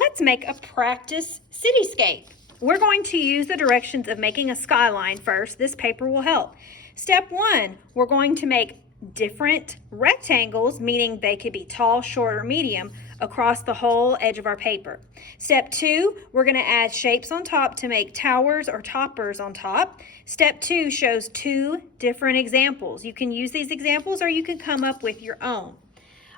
Let's make a practice cityscape. We're going to use the directions of making a skyline first. This paper will help. Step 1, we're going to make different rectangles, meaning they could be tall, short, or medium, across the whole edge of our paper. Step 2, we're going to add shapes on top to make towers or toppers on top. Step 2 shows 2 different examples. You can use these examples or you can come up with your own.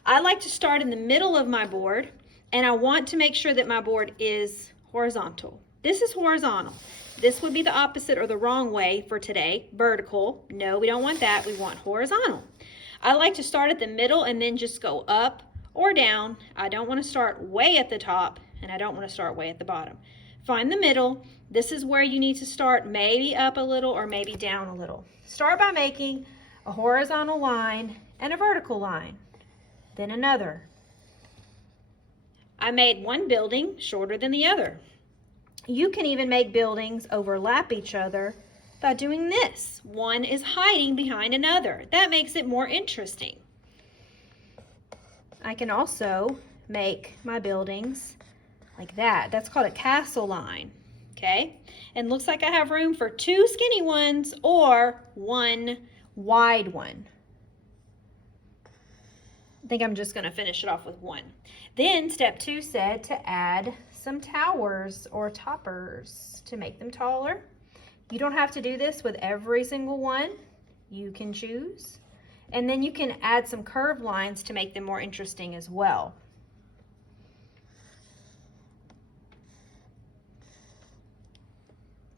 I like to start in the middle of my board, and I want to make sure that my board is horizontal. This is horizontal. This would be the opposite or the wrong way for today, vertical. No, we don't want that. We want horizontal. I like to start at the middle and then just go up or down. I don't want to start way at the top, and I don't want to start way at the bottom. Find the middle. This is where you need to start, maybe up a little or maybe down a little. Start by making a horizontal line and a vertical line, then another. I made one building shorter than the other. You can even make buildings overlap each other by doing this. One is hiding behind another. That makes it more interesting. I can also make my buildings like that. That's called a castle line, okay? And looks like I have room for 2 skinny ones or 1 wide one. I think I'm just going to finish it off with 1. Then step 2 said to add some towers or toppers to make them taller. You don't have to do this with every single one. You can choose. And then you can add some curved lines to make them more interesting as well.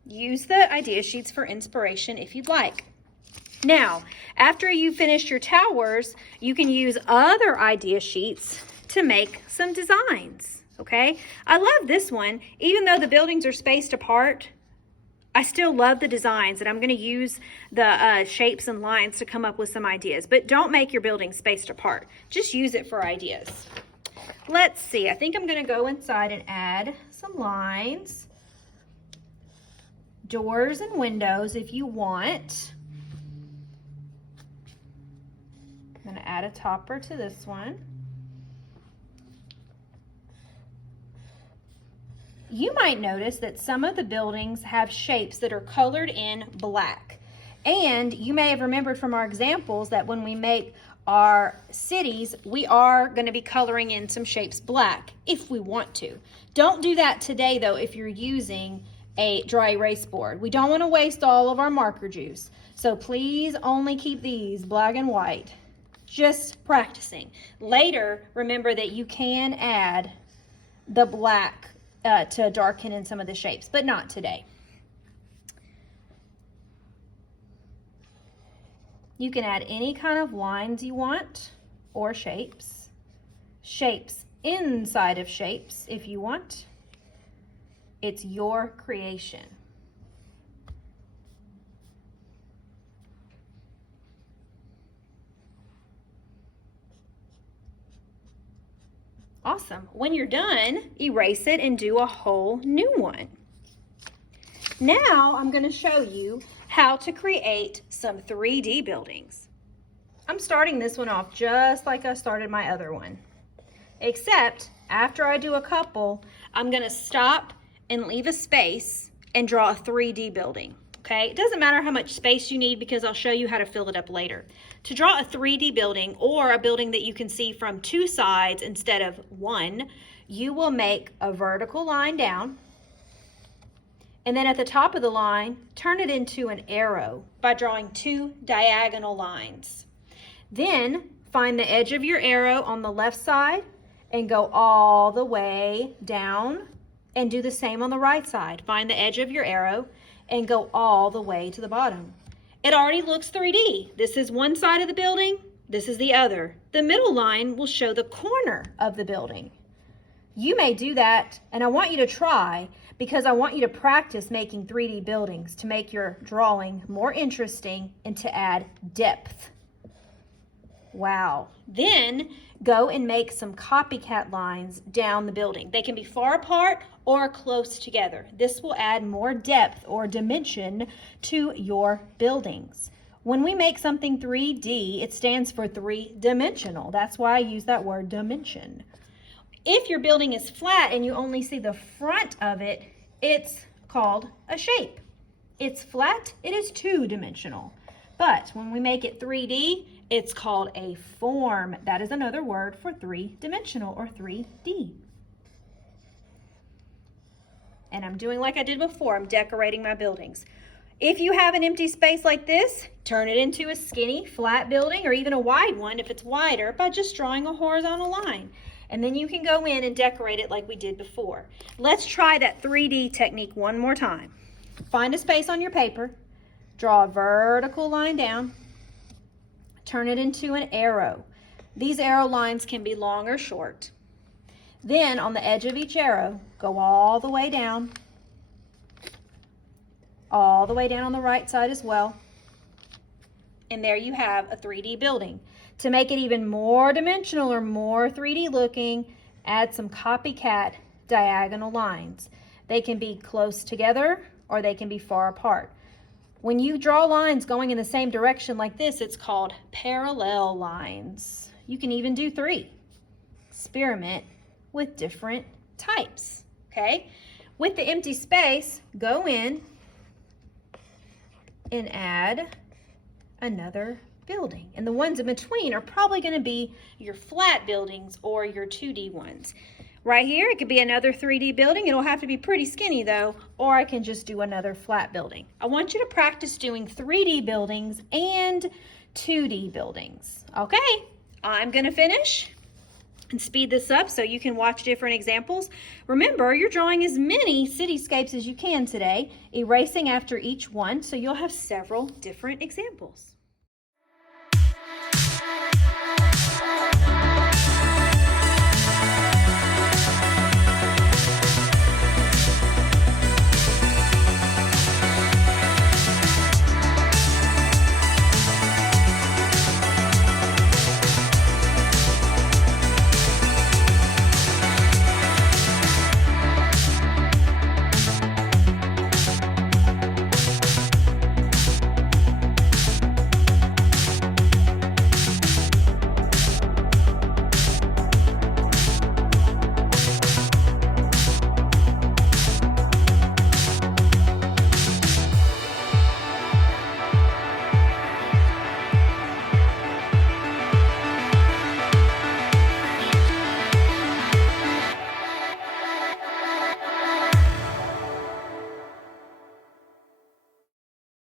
Use the idea sheets for inspiration if you'd like. Now, after you finish your towers, you can use other idea sheets to make some designs, okay? I love this one. Even though the buildings are spaced apart, I still love the designs, and I'm going to use the shapes and lines to come up with some ideas. But don't make your building spaced apart. Just use it for ideas. Let's see. I think I'm going to go inside and add some lines, doors and windows if you want. I'm going to add a topper to this one. You might notice that some of the buildings have shapes that are colored in black. And you may have remembered from our examples that when we make our cities, we are going to be coloring in some shapes black if we want to. Don't do that today though if you're using a dry erase board. We don't want to waste all of our marker juice. So please only keep these black and white. Just practicing. Later, remember that you can add the black to darken in some of the shapes, but not today. You can add any kind of lines you want or shapes. Shapes inside of shapes if you want. It's your creation. Awesome. When you're done, erase it and do a whole new one. Now I'm going to show you how to create some 3D buildings. I'm starting this one off just like I started my other one. Except after I do a couple, I'm going to stop and leave a space and draw a 3D building. Okay, it doesn't matter how much space you need because I'll show you how to fill it up later. To draw a 3D building or a building that you can see from 2 sides instead of 1, you will make a vertical line down, and then at the top of the line, turn it into an arrow by drawing 2 diagonal lines. Then find the edge of your arrow on the left side and go all the way down, and do the same on the right side. Find the edge of your arrow and go all the way to the bottom. It already looks 3D. This is one side of the building, this is the other. The middle line will show the corner of the building. You may do that, and I want you to try because I want you to practice making 3D buildings to make your drawing more interesting and to add depth. Wow. Then go and make some copycat lines down the building. They can be far apart or close together. This will add more depth or dimension to your buildings. When we make something 3D, it stands for 3-dimensional. That's why I use that word dimension. If your building is flat and you only see the front of it, it's called a shape. It's flat, it is two-dimensional. But when we make it 3D, it's called a form. That is another word for three-dimensional or 3D. And I'm doing like I did before, I'm decorating my buildings. If you have an empty space like this, turn it into a skinny, flat building or even a wide one if it's wider by just drawing a horizontal line. And then you can go in and decorate it like we did before. Let's try that 3D technique one more time. Find a space on your paper, draw a vertical line down, turn it into an arrow. These arrow lines can be long or short. Then on the edge of each arrow, go all the way down on the right side as well. And there you have a 3D building. To make it even more dimensional or more 3D looking, add some copycat diagonal lines. They can be close together or they can be far apart. When you draw lines going in the same direction like this, it's called parallel lines. You can even do 3. Experiment with different types, okay? With the empty space, go in and add another building. And the ones in between are probably going to be your flat buildings or your 2D ones. Right here, it could be another 3D building. It'll have to be pretty skinny though, or I can just do another flat building. I want you to practice doing 3D buildings and 2D buildings. Okay, I'm going to finish and speed this up so you can watch different examples. Remember, you're drawing as many cityscapes as you can today, erasing after each one, so you'll have several different examples.